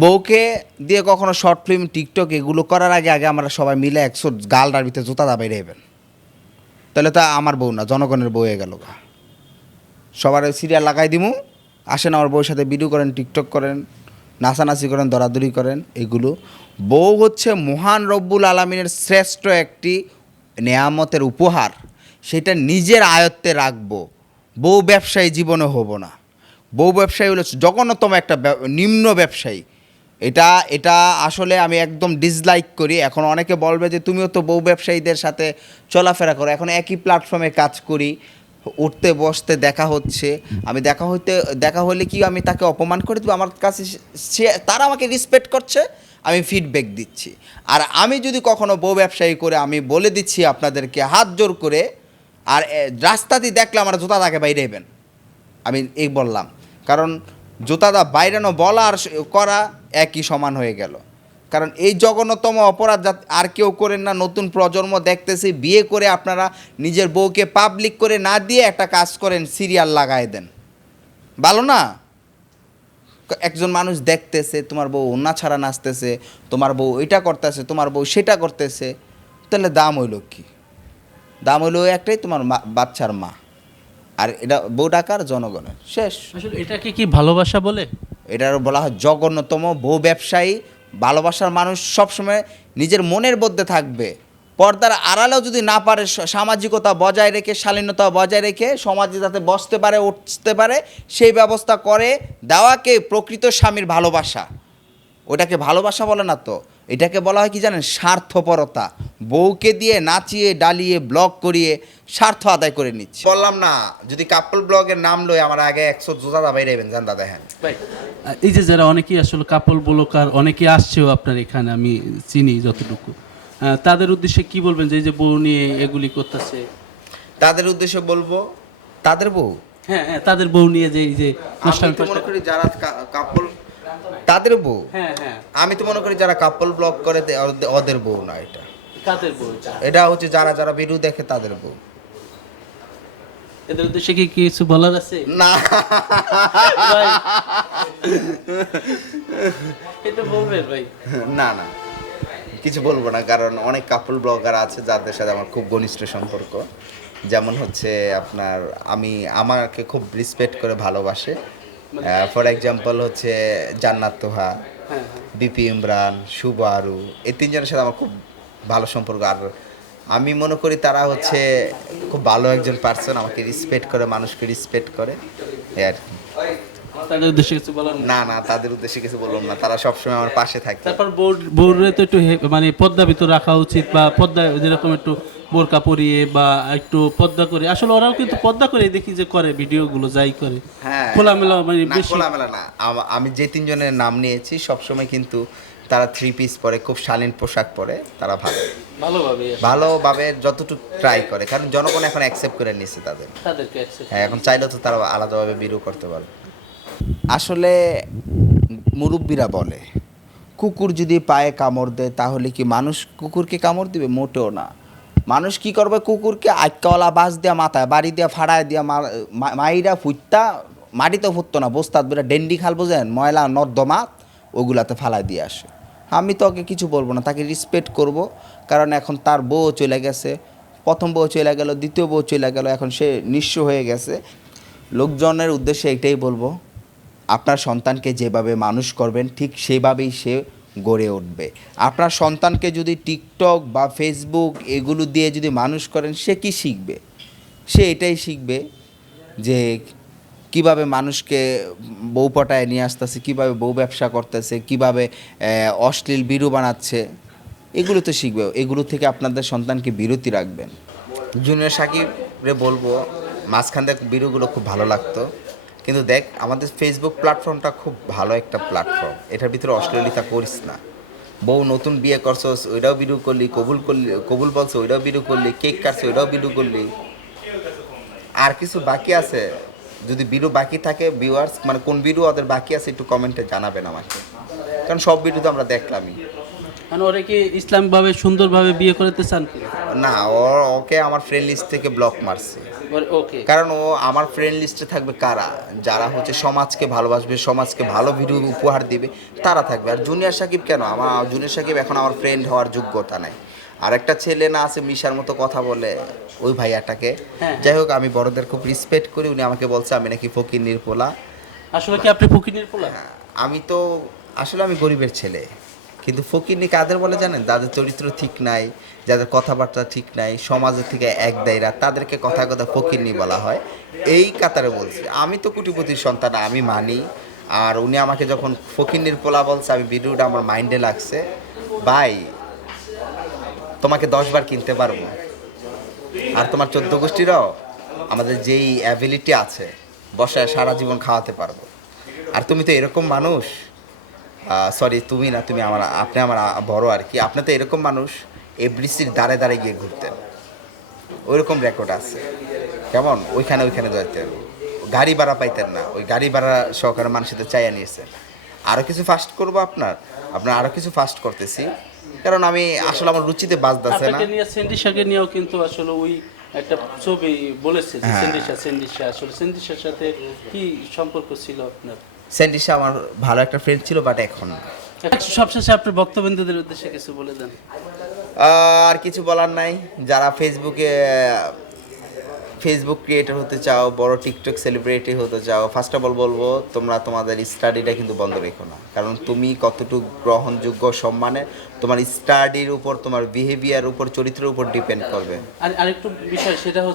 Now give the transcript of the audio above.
বউকে দিয়ে কখনো শর্ট ফিল্ম টিকটক এগুলো করার আগে আগে আমরা সবাই মিলে একশো গালটার ভিতরে জুতা দা বাইরে হবেন তাহলে তা আমার বউ না, জনগণের বউ হয়ে গেল গা। সবার সিরিয়াল লাগাই দিমু, আসেন আমার বউর সাথে ভিডিও করেন টিকটক করেন, নাচানাচি করেন, দরাদরি করেন, এগুলো। বউ হচ্ছে মহান রব্বুল আলমিনের শ্রেষ্ঠ একটি নেয়ামতের উপহার। সেটা নিজের আয়ত্তে রাখব। বউ ব্যবসায়ী জীবনে হব না। বউ ব্যবসায়ী হলো জঘন্যতম একটা নিম্ন ব্যবসায়ী। এটা এটা আসলে আমি একদম ডিসলাইক করি। এখন অনেকে বলবে যে, তুমিও তো বউ ব্যবসায়ীদের সাথে চলাফেরা করো। এখন একই প্ল্যাটফর্মে কাজ করি, উঠতে, বসতে, দেখা হচ্ছে। আমি দেখা হইতে, দেখা হলে কি আমি তাকে অপমান করে দেবো? আমার কাছে সে তারা আমাকে রেসপেক্ট করছে, আমি ফিডব্যাক দিচ্ছি। আর আমি যদি কখনো বউ ব্যবসায়ী করে আমি বলে দিচ্ছি আপনাদেরকে, হাত জোর করে, আর রাস্তাতে দেখলে আমার জুতা তাকে বাইরে হবেন আমি এই বললাম। কারণ জুতাদা বাইরানো বলা আর করা একই সমান হয়ে গেল। কারণ এই জঘন্যতম অপরাধ আর কেউ করেন না, নতুন প্রজন্ম দেখতেছি, বিয়ে করে আপনারা নিজের বউকে পাবলিক করে না দিয়ে একটা কাজ করেন সিরিয়াল লাগায় দেন। ভালো না? একজন মানুষ দেখতেছে, তোমার বউ অন্য ছাড়া নাচতেছে, তোমার বউ এটা করতেছে, তোমার বউ সেটা করতেছে, তাহলে দাম হইল কি? দাম হইল একটাই তোমার বাচ্চার মা। আর এটা বউ ডাকার জনগণের, শেষ। এটাকে কি ভালোবাসা বলে? এটার বলা হয় জঘন্যতম বহু ব্যবসায়ী, ভালোবাসার মানুষ সবসময় নিজের মনের মধ্যে থাকবে। পর্দার আড়ালেও যদি না পারে সামাজিকতা বজায় রেখে, শালীনতা বজায় রেখে সমাজে যাতে বসতে পারে, উঠতে পারে, সেই ব্যবস্থা করে দেওয়াকে প্রকৃত স্বামীর ভালোবাসা। ওটাকে ভালোবাসা বলে না তো? এটাকে বলা হয় কি জানেন? স্বার্থপরতা। বউকে দিয়ে নাচিয়ে ডালিয়ে ব্লগ করিয়ে স্বার্থ আদায় করে নিচ্ছে। বললাম না যদি কাপল ব্লগের নাম লই আমার আগে একশো জোজা দাবাই রেবেন জান দাদা হ্যাঁ এই যে যারা অনেকেই আসলে কাপল ব্লকার অনেকে আসছেও আপনার এখানে আমি চিনি যতটুকু। তাদের উদ্দেশ্যে কি বলবেন যে এই যে বউ নিয়ে এগুলি করতেছে? তাদের উদ্দেশ্যে বলব তাদের বউ? হ্যাঁ হ্যাঁ তাদের বউ নিয়ে যে এই যে আমি নষ্টামি তো মনে করি যারা কাপল তাদের বউ? হ্যাঁ হ্যাঁ। আমি তো মনে করি যারা কাপল ব্লগ করে ওদের- বউ না এটা। কাদের বউ এটা? এটা হচ্ছে যারা যারা ভিডিও দেখে তাদের বউ। এদের উদ্দেশ্যে কি কিছু বলার আছে? না। এটা বলবেন ভাই। না না। কিছু বলব না কারণ অনেক কাপল ব্লগার আছে যাদের সাথে আমার খুব ঘনিষ্ঠ সম্পর্ক। যেমন হচ্ছে আপনার আমি আমাকে খুব রেসপেক্ট করে ভালোবাসে। ফর এক্সাম্পল হচ্ছে জান্নাত তোহা হ্যাঁ হ্যাঁ। বিপি ইমরান শুভ আরু এই তিনজনের সাথে আমার খুব ভালো সম্পর্ক। আর আমি মনে করি তারা হচ্ছে খুব ভালো একজন পার্সন আমাকে রিসপেক্ট করে মানুষকে রেসপেক্ট করে। আর কি। তাদের উদ্দেশ্যে কিছু বলার না না তাদের উদ্দেশ্যে কিছু বললাম না। তারা সবসময় আমার পাশে থাকে। তারপর বোর্ড বোর্ডে তো একটু মানে রাখা উচিত বা পদ্মা যেরকম একটু বোরকা পরিয়ে বা একটু পদ্মা করে। আসলে ওরাও কিন্তু পদ্মা করে দেখি যে করে ভিডিওগুলো যাই করে। হ্যাঁ খোলামেলা মানে বেশি। খোলামেলা না। আমি যে তিনজনের নাম নিয়েছি সবসময় কিন্তু তারা থ্রি পিস পরে খুব শালীন পোশাক পরে তারা ভালো। ভালোভাবে ভালোভাবে যতটুকু ট্রাই করে। কারণ জনগণ এখন অ্যাকসেপ্ট করে নিয়েছে তাদের। তাদেরকে হ্যাঁ এখন চাইলে তো তারা আলাদাভাবে বিরু করতে পারবে। আসলে মুরব্বীরা বলে, কুকুর যদি পায়ে কামড় দেয় তাহলে কি মানুষ কুকুরকে কামড় দিবে? মোটেও না। মানুষ কি করবে কুকুরকে? আটকাওয়ালা বাস দেওয়া মাথায় বাড়ি দিয়া ফাড়ায় মা- মাইরা ফুটতা মাটিতে ফুটতো না, বস্তাত বেরা ডেন্ডি খাল বোঝেন, ময়লা নর্দমা ওগুলাতে ফালাই দিয়ে আসে। আমি তো ওকে কিছু বলব না, তাকে রেসপেক্ট করব, কারণ এখন তার বউ চলে গেছে, প্রথম বউ চলে গেল, দ্বিতীয় বউ চলে গেল, এখন সে নিঃস্ব হয়ে গেছে। লোকজনের উদ্দেশ্যে এটাই বলব আপনার সন্তানকে যেভাবে মানুষ করবেন, ঠিক সেভাবেই সে গড়ে উঠবে। আপনার সন্তানকে যদি টিকটক বা ফেসবুক এগুলো দিয়ে যদি মানুষ করেন, সে কি শিখবে? সে এটাই শিখবে যে কীভাবে মানুষকে বউ পটায় নিয়ে আসতেছে, কীভাবে বউ ব্যবসা করতেছে, কীভাবে অশ্লীল বিরু বানাচ্ছে, এগুলো তো শিখবে। এগুলো থেকে আপনাদের সন্তানকে বিরতি রাখবেন। জুনিয়র সাকিবরে বলব, মাঝখান থেকে বিরুগুলো খুব ভালো লাগতো। কিন্তু দেখ, আমাদের ফেসবুক প্ল্যাটফর্মটা খুব ভালো একটা প্ল্যাটফর্ম এটার ভিতরে অশ্লীলতা করিস না। বউ নতুন বিয়ে করছস ওইটাও বিরু করলি, কবুল করলি, কবুল বলছো, ওইটাও বিরু করলি, কেক কাটছো, ওইটাও বিরু করলি। আর কিছু বাকি আছে? যদি বিরু বাকি থাকে ভিউয়ার্স মানে কোন বিরু ওদের বাকি আছে, একটু কমেন্টে জানাবেন আমাকে। কারণ সব ভিডিও তো আমরা দেখলামই। মানে ওরা কি ইসলামভাবে সুন্দরভাবে বিয়ে করতে চান? না ও ওকে আমার ফ্রেন্ড লিস্ট থেকে ব্লক মারছে। ওকে কারণ ও আমার ফ্রেন্ড লিস্টে থাকবে কারা? যারা হচ্ছে সমাজকে ভালোবাসবে সমাজকে ভালো ভিডিও উপহার দিবে তারা থাকবে। আর জুনিয়র সাকিব কেন? আমার জুনিয়র সাকিব এখন আমার ফ্রেন্ড হওয়ার যোগ্যতা নাই। আর একটা ছেলে না আছে মিশার মতো কথা বলে ওই ভাইয়াটাকে। হ্যাঁ। যাই হোক আমি বড়দের খুব রেসপেক্ট করি উনি আমাকে বলছে আমি নাকি ফকির নির্পোলা আসলে কি আপনি ফকির নির্পোলা আমি তো আসলে আমি গরিবের ছেলে। কিন্তু ফকিরনি কাদের বলে জানেন? যাদের চরিত্র ঠিক নাই, যাদের কথাবার্তা ঠিক নাই, সমাজের থেকে এক দায়রা, তাদেরকে কথা কথা ফকিরনি বলা হয়। এই কাতারে বলছি। আমি তো কোটিপতির সন্তান, আমি মানি। আর উনি আমাকে যখন ফকিরনির পোলা বলছে, আমি ভিডিওটা আমার মাইন্ডে লাগছে। ভাই, তোমাকে দশবার কিনতে পারব। আর তোমার চোদ্দ গোষ্ঠীরাও আমাদের যেই অ্যাবিলিটি আছে, বসায় সারা জীবন খাওয়াতে পারব। আর তুমি তো এরকম মানুষ সরি তুমি না তুমি আমার আপনি আমার বড় আর কি। আপনি তো এরকম মানুষ এভরিসির দাঁড়ে দাঁড়ে গিয়ে ঘুরতেন। ওইরকম রেকর্ড আছে। কেমন? ওইখানে ওইখানে যাইতেন। গাড়ি ভাড়া পাইতেন না। ওই গাড়ি ভাড়া সহকারে মানুষের চাইয়া নিয়েছেন আরও কিছু ফাস্ট করব আপনার? আপনার আরও কিছু ফাস্ট করতেছি। কারণ আমি আসলে আমার রুচিতে বাজতেছে না। সেন্ডিশাকে নিয়েও কিন্তু আসলে ওই একটা ছবি বলেছে হ্যাঁ। সেন্ডিশা সেন্ডিশা আসলে সেন্ডিশার সাথে কি সম্পর্ক ছিল আপনার? স্যান্ডিসা আমার ভালো একটা ফ্রেন্ড ছিল বাট এখন না। সবশেষে আপনার বক্তব্যদের উদ্দেশ্যে কিছু বলে দেন। আর কিছু বলার নাই। যারা ফেসবুকে ফেসবুক ক্রিয়েটর হতে চাও বড় টিকটক সেলিব্রিটি হতে চাও ফার্স্ট অফ অল বলব তোমরা তোমাদের স্টাডিটা কিন্তু বন্ধ রেখো না। কারণ তুমি কতটুকু গ্রহণযোগ্য সম্মানে তোমার স্টাডির উপর তোমার বিহেভিয়ার উপর চরিত্রের উপর ডিপেন্ড করবে। আর আরেকটু বিষয় সেটা হচ্ছে